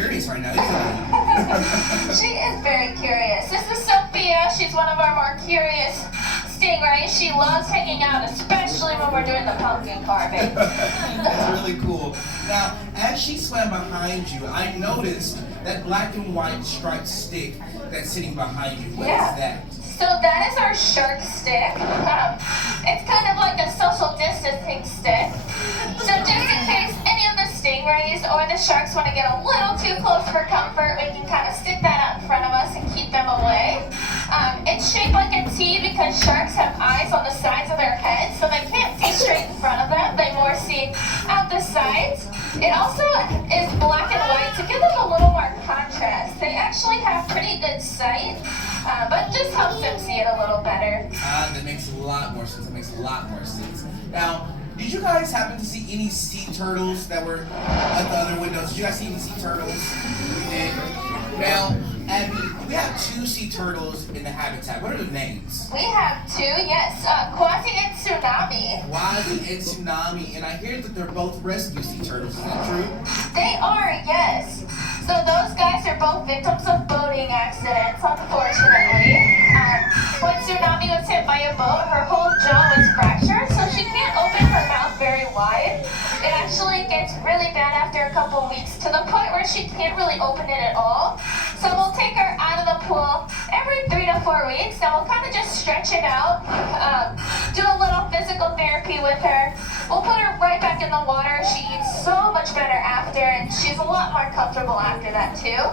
curious right now, isn't She is very curious. This is Sophia. She's one of our more curious stingrays. She loves hanging out, especially when we're doing the pumpkin carving. That's really cool. Now, as she swam behind you, I noticed that black and white striped stick that's sitting behind you. What is that? So that is our shark stick. It's kind of like a social distancing stick. So just in case any of the stingrays or the sharks want to get a little too close for comfort, we can kind of stick that out in front of us and keep them away. It's shaped like a T because sharks have eyes on the sides of their heads, so they can't see straight in front of them. They more see out the sides. It also is black and white to give them a little more contrast. They actually have pretty good sight, but just helps them see it a little better. That makes a lot more sense. Now, did you guys happen to see any sea turtles that were at the other windows? Did you guys see any sea turtles? You did? Now, Abby, we have 2 sea turtles in the habitat. What are their names? We have 2, yes. Quasi and Tsunami. Quasi and Tsunami. And I hear that they're both rescue sea turtles. Is that true? They are, yes. So those guys are both victims of boating accidents, unfortunately. When Tsunami was hit by a boat, her whole jaw was fractured, so she can't open her mouth very wide. It actually gets really bad after a couple weeks, to the point where she can't really open it at all. So we'll take her out of the pool every 3 to 4 weeks, and we'll kind of just stretch it out, do a little physical therapy with her. We'll put her right back in the water. She eats so much better after, and she's a lot more comfortable after that too.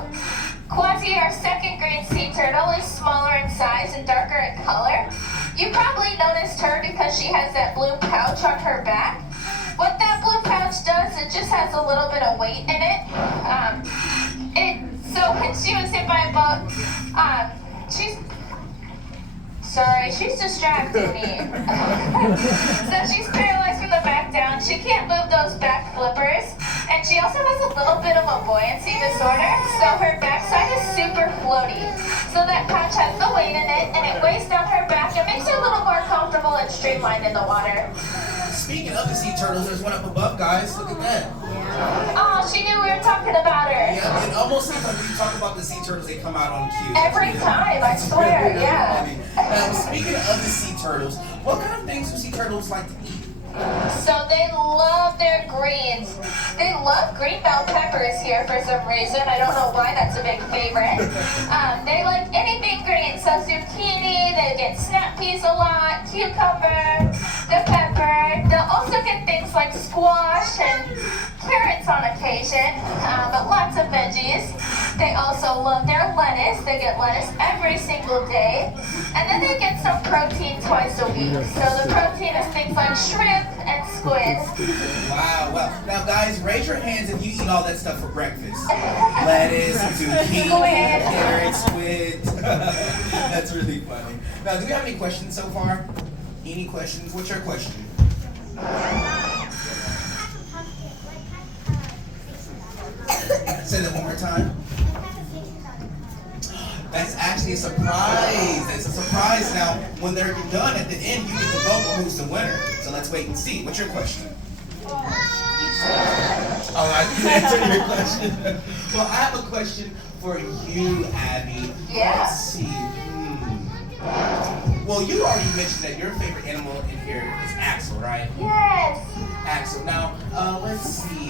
Quasi, our second green sea turtle, is smaller in size and darker in color. You probably noticed her because she has that blue pouch on her back. What that blue pouch does, it just has a little bit of weight in it. So when she was hit by a boat, she's distracting me. So she's paralyzed from the back down. She can't move those back flippers. And she also has a little bit of a buoyancy disorder, so her backside is super floaty. So that pouch has the weight in it, and it weighs down her back and makes her a little more comfortable and streamlined in the water. Speaking of the sea turtles, there's one up above, guys. Look at that. Oh, she knew we were talking about her. Yeah, it almost seems like when you talk about the sea turtles, they come out on cue. Every time, I swear, yeah. Now, speaking of the sea turtles, what kind of things do sea turtles like to eat? So they love their greens. They love green bell peppers here for some reason. I don't know why that's a big favorite. They like anything green. So zucchini, they get snap peas a lot, cucumber, the pepper. They'll also get things like squash and carrots on occasion, but lots of veggies. They also love their lettuce. They get lettuce every single day. And then they get some protein twice a week. So the protein is things like shrimp and squid. Wow, well, now guys, raise your hands if you eat all that stuff for breakfast. Lettuce, zucchini, carrots, squid. That's really funny. Now, do we have any questions so far? Any questions? What's your question? Say that one more time. That's actually a surprise. It's a surprise. Now, when they're done at the end, you get to vote on who's the winner. So let's wait and see. What's your question? Oh, I can answer your question. Well, I have a question for you, Abby. Yeah. Let's see. Well, you already mentioned that your favorite animal in here is Axel, right? Yes. Axel. Now, let's see.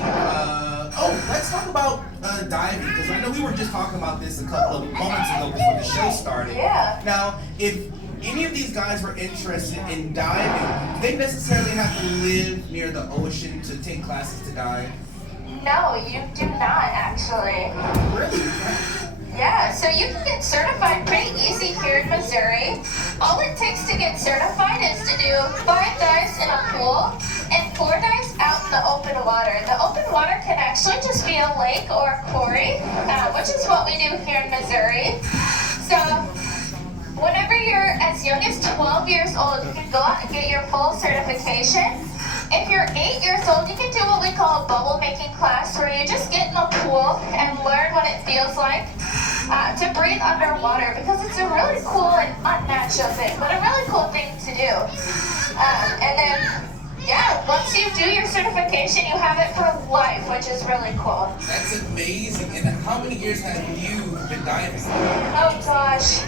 Let's talk about diving, because I know we were just talking about this a couple of moments ago before the show started. Yeah. Now, if any of these guys were interested in diving, do they necessarily have to live near the ocean to take classes to dive? No, you do not actually. Really? Yeah, so you can get certified pretty easy here in Missouri. All it takes to get certified is to do 5 dives in a pool and 4 dives out in the open water. The open water can actually just be a lake or a quarry, which is what we do here in Missouri. So whenever you're as young as 12 years old, you can go out and get your full certification. If you're 8 years old, you can do what we call a bubble making class, where you just get in a pool and learn what it feels like to breathe underwater, because it's a really cool and unnatural thing, but a really cool thing to do. And then Yeah, once you do your certification, you have it for life, which is really cool. That's amazing. And how many years have you been diving? Oh gosh.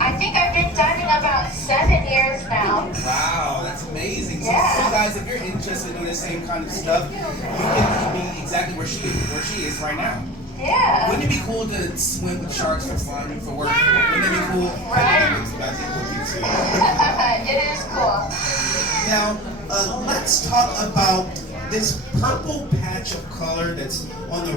I think I've been diving about 7 years now. Wow, that's amazing. Yeah. So guys, if you're interested in doing the same kind of stuff, you can be exactly where she is right now. Yeah. Wouldn't it be cool to swim with sharks for fun, for work? Wouldn't it be cool? Right. Now, It is cool. let's talk about this purple patch of color that's on the